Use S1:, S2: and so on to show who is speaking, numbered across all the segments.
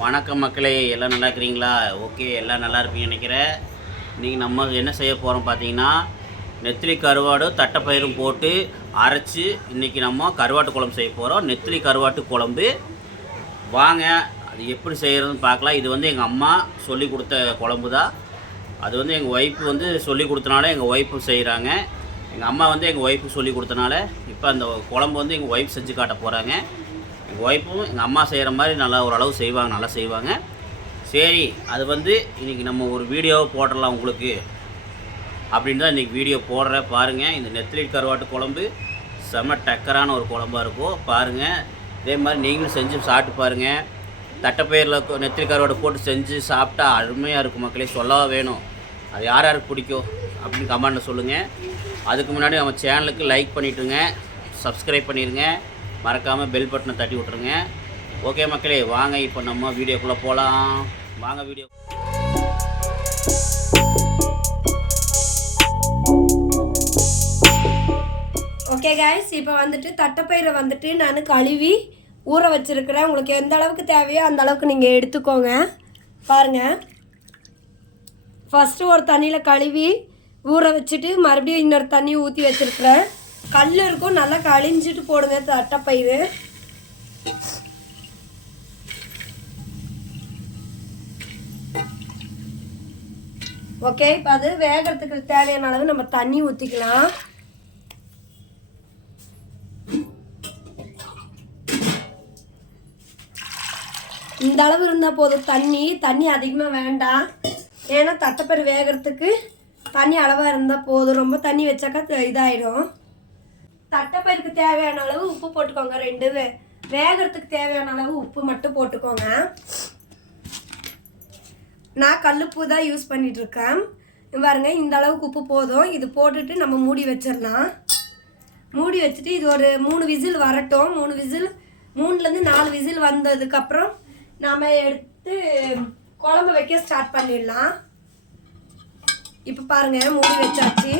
S1: வணக்கம் மக்களே எல்லாம் நல்லா இருக்கிறீங்களா? ஓகே எல்லாம் நல்லா இருப்பீங்கன்னு நினைக்கிறேன். இன்றைக்கி நம்ம என்ன செய்ய போகிறோம் பார்த்தீங்கன்னா நெத்திலி கருவாடும் தட்டைப்பயிரும் போட்டு அரைச்சி இன்றைக்கி நம்ம கருவாட்டு குழம்பு செய்ய போகிறோம் நெத்திலி கருவாட்டு குழம்பு. வாங்க அது எப்படி செய்கிறதுன்னு பார்க்கலாம். இது வந்து எங்கள் அம்மா சொல்லி கொடுத்த குழம்பு தான். அது வந்து எங்கள் ஒய்ஃப் வந்து சொல்லி கொடுத்தனால எங்கள் ஒய்ஃபு செய்கிறாங்க எங்கள் அம்மா வந்து எங்கள் ஒய்ஃபுக்கு சொல்லி கொடுத்தனால இப்போ அந்த குழம்பு வந்து எங்கள் ஒய்ஃப் செஞ்சு காட்ட போகிறாங்க எங்கள் ஒய்ஃபும் எங்கள் அம்மா செய்கிற மாதிரி நல்லா ஓரளவு செய்வாங்க நல்லா செய்வாங்க. சரி அது வந்து இன்றைக்கி நம்ம ஒரு வீடியோவை போடலாம் உங்களுக்கு. அப்படின்னு தான் இன்றைக்கி வீடியோ போடுறேன். பாருங்கள் இந்த நெத்திலி கருவாட்டு குழம்பு செம்ம டக்கரான ஒரு குழம்பாக இருக்கும். பாருங்கள் இதே மாதிரி நீங்களும் செஞ்சு சாப்பிட்டு பாருங்கள் தட்டைப்பயிரில் நெத்திலி கருவாடு போட்டு செஞ்சு சாப்பிட்டா அருமையாக இருக்கும் மக்களே. சொல்லவா வேணும். அது யார் யாருக்கு பிடிக்கும் அப்படின்னு கமெண்ட்டில் சொல்லுங்கள் அதுக்கு முன்னாடி நம்ம சேனலுக்கு லைக் பண்ணிவிட்டுங்க சப்ஸ்கிரைப் பண்ணிடுங்க மறக்காமல் பெல் பட்டனை தட்டி விட்ருங்க ஓகே மக்களே வாங்க இப்போ நம்ம வீடியோக்குள்ளே போகலாம் வாங்க வீடியோ
S2: ஓகே காய்ஸ் இப்போ வந்துட்டு தட்டைப்பயிரை வந்துட்டு நான் கழுவி ஊற வச்சுருக்குறேன். உங்களுக்கு எந்த அளவுக்கு தேவையோ அந்த அளவுக்கு நீங்கள் எடுத்துக்கோங்க. பாருங்கள் ஃபஸ்ட்டு ஒரு தண்ணியில் கழுவி ஊற வச்சுட்டு மறுபடியும் இன்னொரு தண்ணி ஊற்றி வச்சுருக்குறேன். கல் இருக்கும் நல்லா கழிஞ்சிட்டு போடுங்க தட்டைப்பயிறு ஓகே இப்போ அது வேகிறதுக்கு தேவையான அளவு நம்ம தண்ணி ஊற்றிக்கலாம் இந்த அளவு இருந்தால் போதும் தண்ணி. தண்ணி அதிகமாக வேண்டாம். ஏன்னா தட்டைப்பயிறு வேகிறதுக்கு தண்ணி அளவாக இருந்தால் போதும். ரொம்ப தண்ணி வச்சாக்கா இதாயிடும். தட்டைப்பயிருக்கு தேவையான அளவு உப்பு போட்டுக்கோங்க ரெண்டு வே வேகிறதுக்கு தேவையான அளவு உப்பு மட்டும் போட்டுக்கோங்க. நான் கல்லுப்பு தான் யூஸ் பண்ணிகிட்ருக்கேன் பாருங்க இந்த அளவுக்கு உப்பு போதும். இது போட்டுட்டு நம்ம மூடி வச்சிடலாம். மூடி வச்சுட்டு இது ஒரு மூணு விசில் வரட்டும். மூணு விசில் மூணுலேருந்து நாலு விசில் வந்ததுக்கப்புறம் நாம் எடுத்து குழம்பு வைக்க ஸ்டார்ட் பண்ணிடலாம். இப்போ பாருங்க மூடி வச்சாச்சு.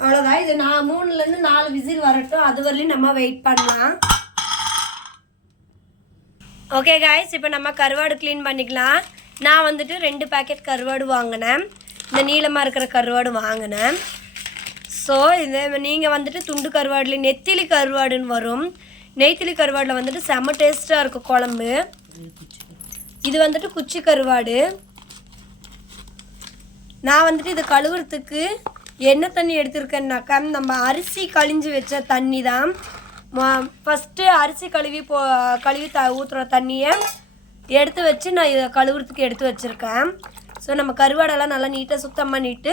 S2: அவ்வளோதான் இது நான் மூணுலேருந்து நாலு விசில் வரட்டும். அது வரலையும் நம்ம வெயிட் பண்ணலாம். ஓகே காய்ஸ் இப்போ நம்ம கருவாடு க்ளீன் பண்ணிக்கலாம். நான் வந்துட்டு ரெண்டு பேக்கெட் கருவாடு வாங்கினேன். இந்த நீளமாக இருக்கிற கருவாடு வாங்கினேன். ஸோ இது நீங்கள் வந்துட்டு துண்டு கருவாடில் நெத்திலி கருவாடுன்னு வரும். நெய்த்திலி கருவாடில் வந்துட்டு செம்ம டேஸ்ட்டாக இருக்கும் குழம்பு. இது வந்துட்டு குச்சி கருவாடு. நான் வந்துட்டு இது கழுவுறதுக்கு என்ன தண்ணி எடுத்திருக்கேன்னாக்கா நம்ம அரிசி கழிஞ்சு வச்ச தண்ணி தான் ஃபஸ்ட்டு அரிசி கழுவி போ கழுவி த ஊற்றுற தண்ணியை எடுத்து வச்சு நான் இதை கழுவுறதுக்கு எடுத்து வச்சுருக்கேன். ஸோ நம்ம கருவாடெல்லாம் நல்லா நீட்டாக சுத்தம் பண்ணிவிட்டு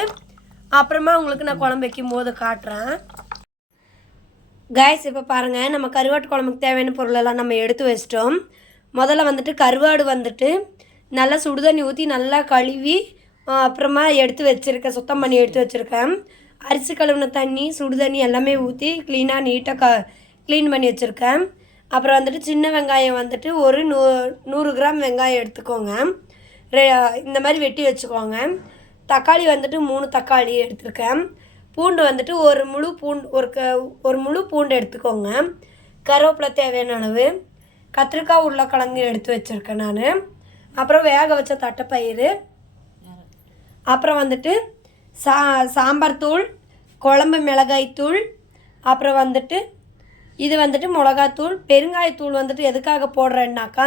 S2: அப்புறமா உங்களுக்கு நான் குழம்பு வைக்கும் போது காட்டுறேன். கைஸ் இப்போ பாருங்கள் நம்ம கருவாட்டு குழம்புக்கு தேவையான பொருளெல்லாம் நம்ம எடுத்து வச்சிட்டோம். முதல்ல வந்துட்டு கருவாடு வந்துட்டு நல்லா சுடுதண்ணி ஊற்றி நல்லா கழுவி அப்புறமா எடுத்து வச்சுருக்கேன் சுத்தம் பண்ணி எடுத்து வச்சுருக்கேன் அரிசி கழுவின தண்ணி சுடுதண்ணி எல்லாமே ஊற்றி க்ளீனாக நீட்டாக க க்ளீன் பண்ணி வச்சுருக்கேன் அப்புறம் வந்துட்டு சின்ன வெங்காயம் வந்துட்டு ஒரு நூ நூறு கிராம் வெங்காயம் எடுத்துக்கோங்க. ரெ- இந்த மாதிரி வெட்டி வச்சுக்கோங்க. தக்காளி வந்துட்டு மூணு தக்காளி எடுத்திருக்கேன் பூண்டு வந்துட்டு ஒரு முழு பூண்டு ஒரு க ஒரு முழு பூண்டு எடுத்துக்கோங்க. கருவேப்பிலை தேவையான அளவு. கத்திரிக்காய் உருளைக்கிழங்கு எடுத்து வச்சுருக்கேன் நான். அப்புறம் வேக வச்ச தட்டைப்பயிறு. அப்புறம் வந்துட்டு சா சாம்பார் தூள் குழம்பு மிளகாய் தூள் அப்புறம் வந்துட்டு இது வந்துட்டு மிளகாத்தூள் பெருங்காயத்தூள் வந்துட்டு எதுக்காக போடுறேன்னாக்கா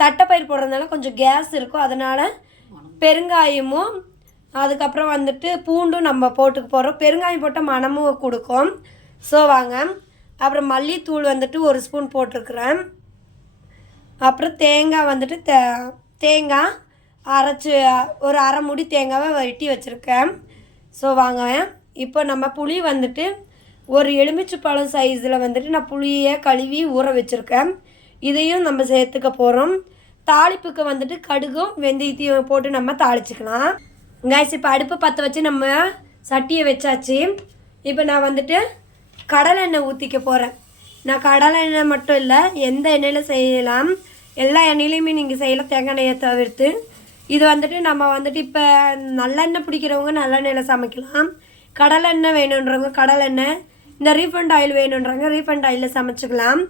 S2: தட்டைப்பயிர் போடுறதுனால கொஞ்சம் கேஸ் இருக்கும். அதனால் பெருங்காயமும் அதுக்கப்புறம் வந்துட்டு பூண்டும் நம்ம போட்டுக்கு போகிறோம் பெருங்காயம் போட்டால் மணமும் கொடுக்கும். ஸோ வாங்க. அப்புறம் மல்லித்தூள் வந்துட்டு ஒரு ஸ்பூன் போட்டிருக்குறேன். அப்புறம் தேங்காய் வந்துட்டு தே தேங்காய் அரைச்சி ஒரு அரை முடி தேங்காவை வெட்டி வச்சுருக்கேன். ஸோ வாங்க. இப்போ நம்ம புளி வந்துட்டு ஒரு எலுமிச்சைப்பழம் சைஸில் வந்துட்டு நான் புளியை கழுவி ஊற வச்சுருக்கேன். இதையும் நம்ம சேர்த்துக்க போகிறோம் தாளிப்புக்கு வந்துட்டு கடுகும் வெந்தயத்தையும் போட்டு நம்ம தாளிச்சுக்கலாம். கேஸ் இப்போ அடுப்பை பற்ற வச்சு நம்ம சட்டியை வச்சாச்சு. இப்போ நான் வந்துட்டு கடலை எண்ணெய் ஊற்றிக்க போகிறேன் நான் கடலை எண்ணெய் மட்டும் இல்லை எந்த எண்ணெயில் செய்யலாம் எல்லா எண்ணெயிலையுமே நீங்கள் செய்யலாம் தேங்காய் எண்ணெயை தவிர்த்து. இது வந்துட்டு நம்ம வந்துட்டு இப்போ நல்லெண்ணெய் பிடிக்கிறவங்க நல்லெண்ணெயில் சமைக்கலாம். கடலெண்ணெய் வேணுன்றவங்க கடலெண்ணெய். இந்த ரீஃபண்ட் ஆயில் வேணுன்றவங்க ரீஃபண்ட் ஆயிலில் சமைச்சிக்கலாம்.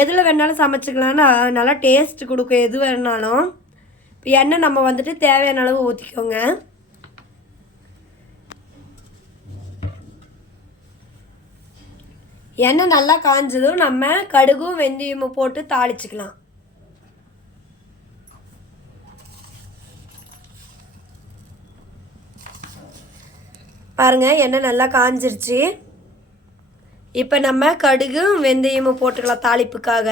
S2: எதில் வேணாலும் சமைச்சிக்கலாம்னா நல்லா டேஸ்ட் கொடுக்கும் எது வேணாலும். இப்போ எண்ணெய் நம்ம வந்துட்டு தேவையான அளவு ஊற்றிக்கோங்க எண்ணெய் நல்லா காஞ்சதும் நம்ம கடுகும் வெந்தயமும் போட்டு தாளிச்சுக்கலாம். பாருங்கள் எண்ணெய் நல்லா காஞ்சிருச்சு. இப்போ நம்ம கடுகும் வெந்தயமும் போட்டுக்கலாம் தாளிப்புக்காக.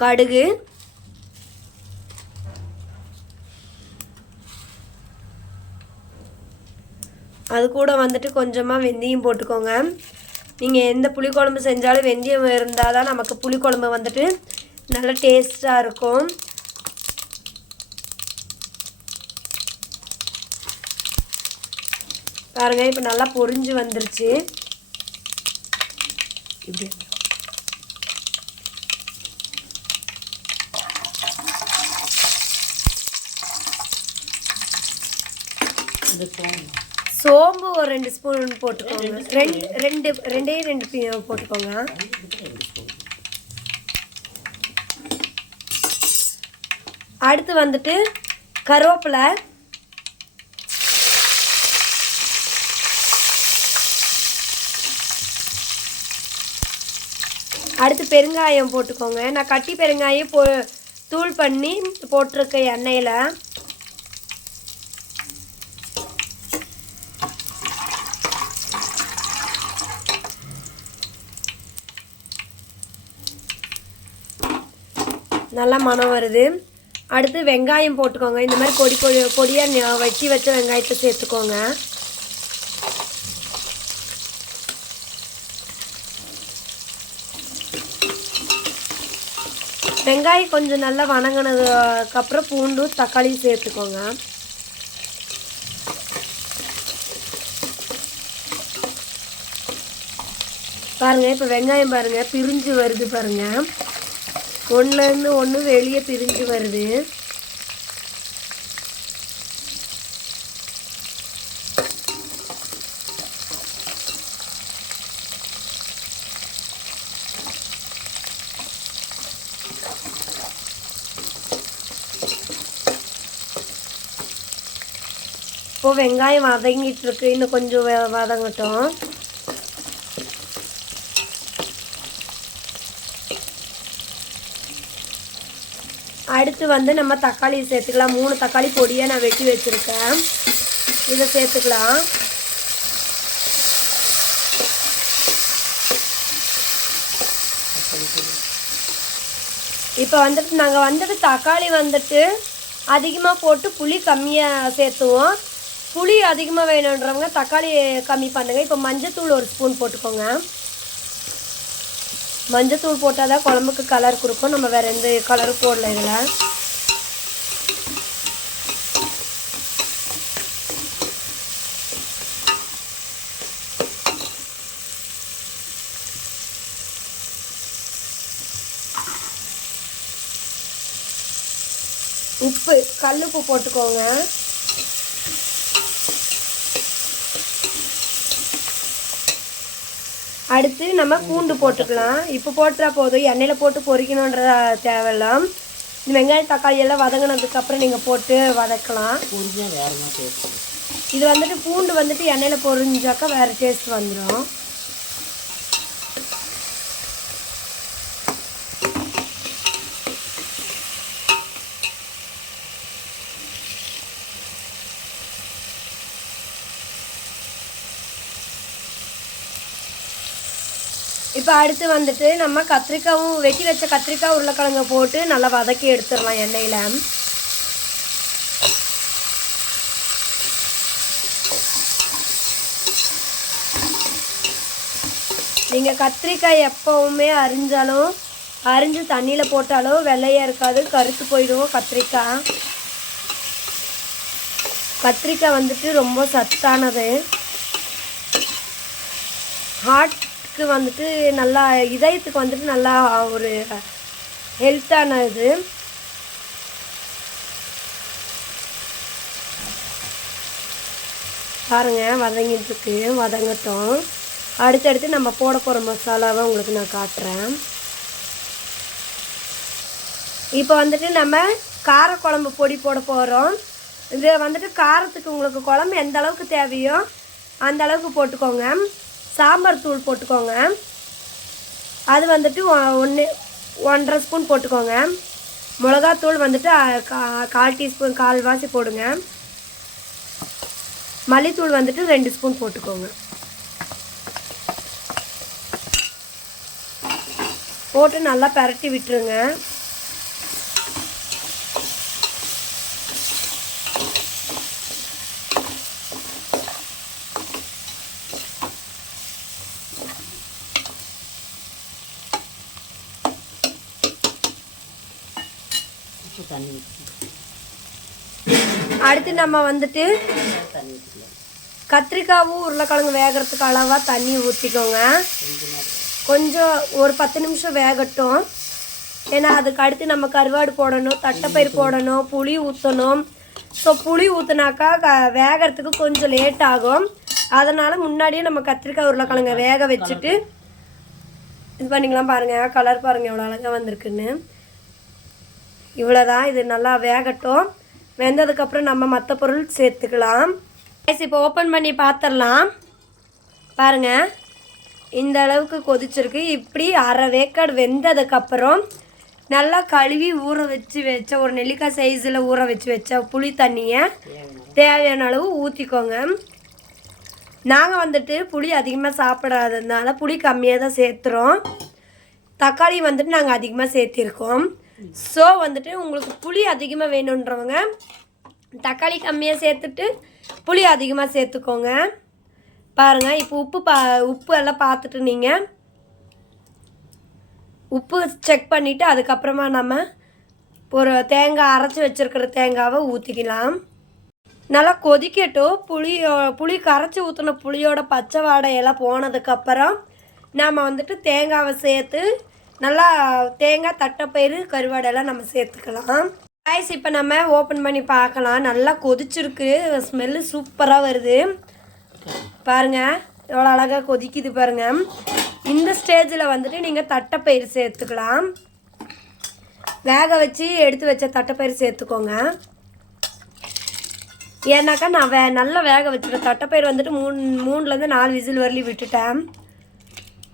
S2: கடுகு. அது கூட வந்துட்டு கொஞ்சமாக வெந்தயம் போட்டுக்கோங்க. நீங்கள் எந்த புளிக்குழம்பு செஞ்சாலும் வெந்தயம் இருந்தால் தான் நமக்கு புளிக்குழம்பு வந்துட்டு நல்ல டேஸ்ட்டாக இருக்கும். பாருங்க இப்போ நல்லா பொரிஞ்சு வந்துருச்சு. இப்படி.
S1: இது சோம்பு.
S2: ஒரு ரெண்டு ஸ்பூன் போட்டுக்கோங்க. ரெண்டு ரெண்டு ரெண்டே ரெண்டு போட்டுக்கோங்க. அடுத்து வந்துட்டு கருவேப்பிலை. அடுத்து பெருங்காயம் போட்டுக்கோங்க. நான் கட்டி பெருங்காயம் போ தூள் பண்ணி போட்டிருக்க எண்ணெயில். நல்லா மனம் வருது. அடுத்து வெங்காயம் போட்டுக்கோங்க. இந்த மாதிரி பொடி பொடி பொடியாக வெட்டி வச்ச வெங்காயத்தை சேர்த்துக்கோங்க. வெங்காயம் கொஞ்சம் நல்லா வணங்கினதுக்கப்புறம் பூண்டும் தக்காளியும் சேர்த்துக்கோங்க. பாருங்க இப்போ வெங்காயம் பாருங்க பிரிஞ்சு வருது பாருங்க. ஒன்றுலேருந்து ஒன்று வெளியே பிரிஞ்சு வருது. இப்போ வெங்காயம் வதங்கிட்டு இருக்கு இன்னும் கொஞ்சம் வதங்கட்டும். அடுத்து வந்து நம்ம தக்காளி சேர்த்துக்கலாம். மூணு தக்காளி பொடியை நான் வெட்டி வச்சுருக்கேன். இதை சேர்த்துக்கலாம். இப்போ வந்துட்டு நாங்கள் வந்துட்டு தக்காளி வந்துட்டு அதிகமாக போட்டு புளி கம்மியாக சேர்த்துவோம். புளி அதிகமாக வேணுன்றவங்க தக்காளி கம்மி பண்ணுங்கள் இப்போ மஞ்சத்தூள் ஒரு ஸ்பூன் போட்டுக்கோங்க. மஞ்சத்தூள் போட்டால் தான் குழம்புக்கு கலர் கொடுக்கும். நம்ம வேறு எந்த கலரும் போடல இதில். உப்பு கல்லுப்பு போட்டுக்கோங்க. அடுத்து நம்ம பூண்டு போட்டுக்கலாம். இப்போ போட்டுறா போதும். எண்ணெயில் போட்டு பொரிக்கணுன்ற தேவையில்லாம் இந்த வெங்காயம் தக்காளி எல்லாம் வதங்கினதுக்கப்புறம் நீங்கள் போட்டு வதக்கலாம். இது வந்துட்டு பூண்டு வந்துட்டு எண்ணெயில் பொரிஞ்சாக்கா வேறு டேஸ்ட் வந்துடும் இப்போ அடுத்து வந்துட்டு நம்ம கத்திரிக்காவும் வெட்டி வச்ச கத்திரிக்காய் உருளைக்கிழங்க போட்டு நல்லா வதக்கி எடுத்துடலாம் எண்ணெயில். நீங்கள் கத்திரிக்காய் எப்போவுமே அரிஞ்சாலும் அரிஞ்சு தண்ணியில் போட்டாலும் வெள்ளையாக இருக்காது கருத்து போயிடும் கத்திரிக்காய். கத்திரிக்காய் வந்துட்டு ரொம்ப சத்தானது. ஹார்ட்க்கு வந்துட்டு நல்லா இதயத்துக்கு வந்துட்டு நல்லா ஒரு ஹெல்த்தான இது. பாருங்க வதங்கிட்டு இருக்கு வதங்கட்டும். அடுத்தடுத்து நம்ம போட போகிற மசாலாவை உங்களுக்கு நான் காட்டுறேன். இப்போ வந்துட்டு நம்ம கார குழம்பு பொடி போட போகிறோம் இது வந்துட்டு காரத்துக்கு உங்களுக்கு குழம்பு எந்த அளவுக்கு தேவையோ அந்த அளவுக்கு போட்டுக்கோங்க. சாம்பார் தூள் போட்டுக்கோங்க. அது வந்துட்டு ஒன்று ஒன்றரை ஸ்பூன் போட்டுக்கோங்க. மிளகாத்தூள் வந்துட்டு கா- கால் டீஸ்பூன் கால்வாசி போடுங்க. மல்லித்தூள் வந்துட்டு ரெண்டு ஸ்பூன் போட்டுக்கோங்க. போட்டு நல்லா பரட்டி விட்டுருங்க
S1: உப்பு தண்ணி ஊத்தி.
S2: அடுத்து நம்ம வந்துட்டு கத்திரிக்காவும் உருளைக்கிழங்கு வேகிறதுக்கு அளவாக தண்ணி ஊற்றிக்கோங்க கொஞ்சம் ஒரு பத்து நிமிஷம் வேகட்டும். ஏன்னா அதுக்கு அடுத்து நம்ம கருவாடு போடணும் தட்டைப்பயிர் போடணும் புளி ஊற்றணும் ஸோ புளி ஊற்றுனாக்கா க வேகிறதுக்கு கொஞ்சம் லேட் ஆகும். அதனால் முன்னாடியே நம்ம கத்திரிக்காய் உருளைக்கிழங்க வேக வச்சுட்டு இது பண்ணிக்கலாம் பாருங்கள் கலர் பாருங்கள் எவ்வளோ அழகாக வந்திருக்குன்னு. இவ்வளோதான் இது நல்லா வேகட்டும். வெந்ததுக்கப்புறம் நம்ம மற்ற பொருள் சேர்த்துக்கலாம். கேஸ் இப்போ ஓப்பன் பண்ணி பார்த்துடலாம் பாருங்கள் இந்த அளவுக்கு கொதிச்சிருக்கு. இப்படி அரை வேக்காடு வெந்ததுக்கப்புறம் நல்லா கழுவி ஊற வச்சு வச்ச ஒரு நெல்லிக்காய் சைஸில் ஊற வச்சு வச்ச புளி தண்ணியை தேவையான அளவு ஊற்றிக்கோங்க நாங்கள் வந்துட்டு புளி அதிகமாக சாப்பிடாததுனால புளி கம்மியாக தான் சேர்த்துறோம். தக்காளி வந்துட்டு நாங்கள் அதிகமாக சேர்த்திருக்கோம். ஸோ வந்துட்டு உங்களுக்கு புளி அதிகமாக வேணுன்றவங்க தக்காளி கம்மியாக சேர்த்துட்டு புளி அதிகமாக சேர்த்துக்கோங்க. பாருங்கள் இப்போ உப்பு பா உப்பு எல்லாம் பார்த்துட்டு நீங்கள் உப்பு செக் பண்ணிவிட்டு அதுக்கப்புறமா நம்ம ஒரு தேங்காய் அரைச்சி வச்சுருக்கிற தேங்காவை ஊற்றிக்கலாம் நல்லா கொதிக்கட்டும். புளியோ புளி கரைச்சி ஊற்றின புளியோட பச்சை வாடையெல்லாம் போனதுக்கப்புறம் நாம் வந்துட்டு தேங்காவை சேர்த்து நல்லா தேங்காய் தட்டைப்பயிறு கருவாடெல்லாம் நம்ம சேர்த்துக்கலாம். ரைஸ் இப்போ நம்ம ஓப்பன் பண்ணி பார்க்கலாம். நல்லா கொதிச்சிருக்கு. ஸ்மெல்லு சூப்பராக வருது. பாருங்கள் எவ்வளோ அழகாக கொதிக்குது பாருங்கள் இந்த ஸ்டேஜில் வந்துட்டு நீங்கள் தட்டைப்பயிறு சேர்த்துக்கலாம். வேக வச்சு எடுத்து வச்ச தட்டைப்பயிறு சேர்த்துக்கோங்க. ஏன்னாக்கா நான் வே நல்லா வேக வச்சுருக்கேன் தட்டைப்பயிறு வந்துட்டு மூணு மூணுலேருந்து நாலு விசில் வரலையும் விட்டுட்டேன்.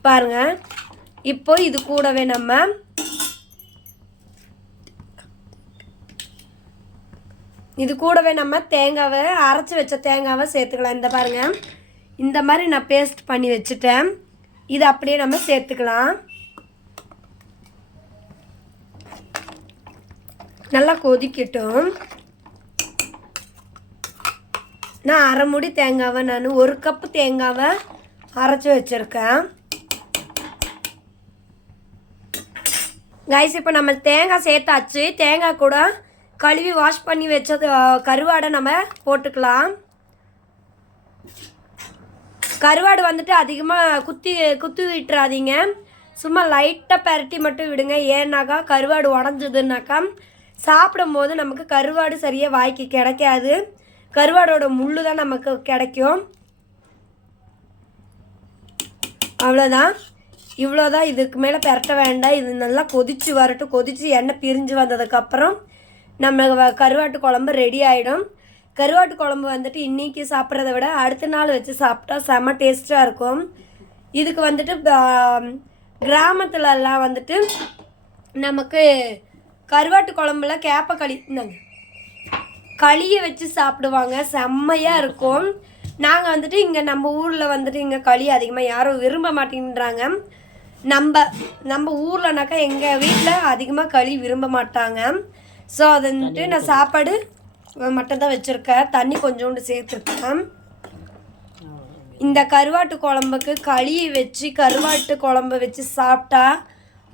S2: பாருங்கள் இப்போ இது கூடவே நம்ம இது கூடவே நம்ம தேங்காவை அரைச்சி வச்ச தேங்காவை சேர்த்துக்கலாம். இந்த பாருங்க. இந்த மாதிரி நான் பேஸ்ட் பண்ணி வச்சுட்டேன். இது அப்படியே நம்ம சேர்த்துக்கலாம். நல்லா கொதிக்கட்டும். நான் அரை முடி தேங்காவை நான் ஒரு கப்பு தேங்காவை அரைச்சி வச்சுருக்கேன். கைஸ் இப்போ நம்ம தேங்காய் சேர்த்தாச்சு. தேங்காய் கூட கழுவி வாஷ் பண்ணி வச்சது கருவாடை நம்ம போட்டுக்கலாம். கருவாடு வந்துட்டு அதிகமாக குத்தி குத்தி விட்டுறாதீங்க. சும்மா லைட்டாக பரட்டி மட்டும் விடுங்க. ஏன்னாக்கா கருவாடு உடஞ்சதுனாக்கா சாப்பிடும்போது நமக்கு கருவாடு சரியாக வாய்க்கு கிடைக்காது. கருவாடோட முள்ளு தான் நமக்கு கிடைக்கும். அவ்வளோதான் இவ்வளோதான் இதுக்கு மேலே பெரட்ட வேண்டாம். இது நல்லா கொதிச்சு வரட்டும். கொதிச்சு எண்ணெய் பிரிஞ்சு வந்ததுக்கப்புறம் நம்ம வ- கருவாட்டு குழம்பு ரெடி ஆகிடும் கருவாட்டு குழம்பு வந்துட்டு இன்றைக்கி சாப்பிட்றத விட அடுத்த நாள் வச்சு சாப்பிட்டா செம்ம டேஸ்ட்டாக இருக்கும். இதுக்கு வந்துட்டு கிராமத்துலலாம் வந்துட்டு நமக்கு கருவாட்டு குழம்புல கேப்பை இந்தாங்க. களியை வச்சு சாப்பிடுவாங்க. செம்மையாக இருக்கும். நாங்கள் வந்துட்டு இங்கே நம்ம ஊரில் வந்துட்டு இங்கே களி அதிகமாக யாரும் விரும்ப மாட்டேங்கிறாங்க நம்ம நம்ம ஊர்லனாக்கா எங்கள் வீட்டில் அதிகமாக களி விரும்ப மாட்டாங்க. ஸோ அது வந்துட்டு நான் சாப்பாடு மட்டும் தான் வச்சுருக்கேன். தண்ணி கொஞ்சோண்டு சேர்த்துருக்கேன். இந்த கருவாட்டு குழம்புக்கு களியை வச்சு கருவாட்டு குழம்பு வச்சு சாப்பிட்டா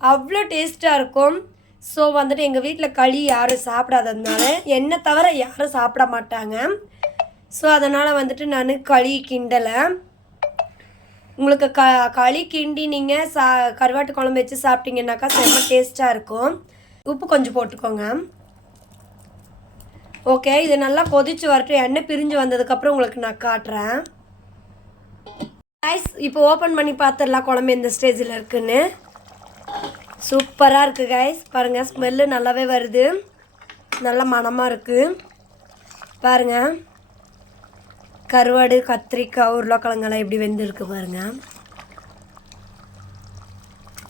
S2: அவ்வளோ டேஸ்ட்டாக இருக்கும். ஸோ வந்துட்டு எங்கள் வீட்டில் களி யாரும் சாப்பிடாததுனால என்னை தவிர யாரும் சாப்பிட மாட்டாங்க. ஸோ அதனால் வந்துட்டு நான் களி கிண்டலை. உங்களுக்கு க களி கிண்டி நீங்கள் சா கருவாட்டு குழம்பு வச்சு சாப்பிட்டீங்கன்னாக்கா செம்ம டேஸ்ட்டாக இருக்கும். உப்பு கொஞ்சம் போட்டுக்கோங்க. ஓகே இது நல்லா கொதிச்சு வரட்டும். எண்ணெய் பிரிஞ்சு வந்ததுக்கப்புறம் உங்களுக்கு நான் காட்டுறேன். கைஸ் இப்போ ஓப்பன் பண்ணி பார்த்துடலாம் குழம்பு எந்த ஸ்டேஜில் இருக்குன்னு. சூப்பராக இருக்குது கைஸ் பாருங்கள் ஸ்மெல்லு நல்லாவே வருது. நல்ல மணமாக இருக்குது பாருங்கள் கருவாடு கத்திரிக்காய் உருளைக்கிழங்கெல்லாம் எப்படி வெந்திருக்கு பாருங்க.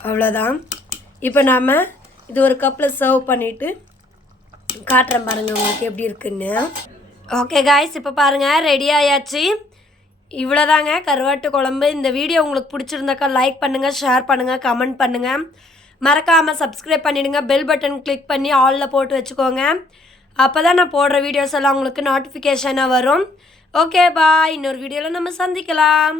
S2: அவ்வளோதான் இப்போ நாம் இது ஒரு கப்பில் சர்வ் பண்ணிவிட்டு காட்டுறேன் பாருங்கள் உங்களுக்கு எப்படி இருக்குன்னு. ஓகே காய்ஸ் இப்போ பாருங்கள் ரெடி ஆயாச்சு. இவ்வளோதாங்க கருவாட்டு குழம்பு. இந்த வீடியோ உங்களுக்கு பிடிச்சிருந்தாக்கா லைக் பண்ணுங்கள் ஷேர் பண்ணுங்கள் கமெண்ட் பண்ணுங்கள் மறக்காமல் சப்ஸ்கிரைப் பண்ணிவிடுங்க பெல் பட்டன் கிளிக் பண்ணி ஆலில் போட்டு வச்சுக்கோங்க. அப்போ தான் நான் போடுற வீடியோஸ் எல்லாம் உங்களுக்கு நோட்டிஃபிகேஷனாக வரும். ஓகே பாய் இன்னொரு வீடியோவில் நம்ம சந்திக்கலாம்.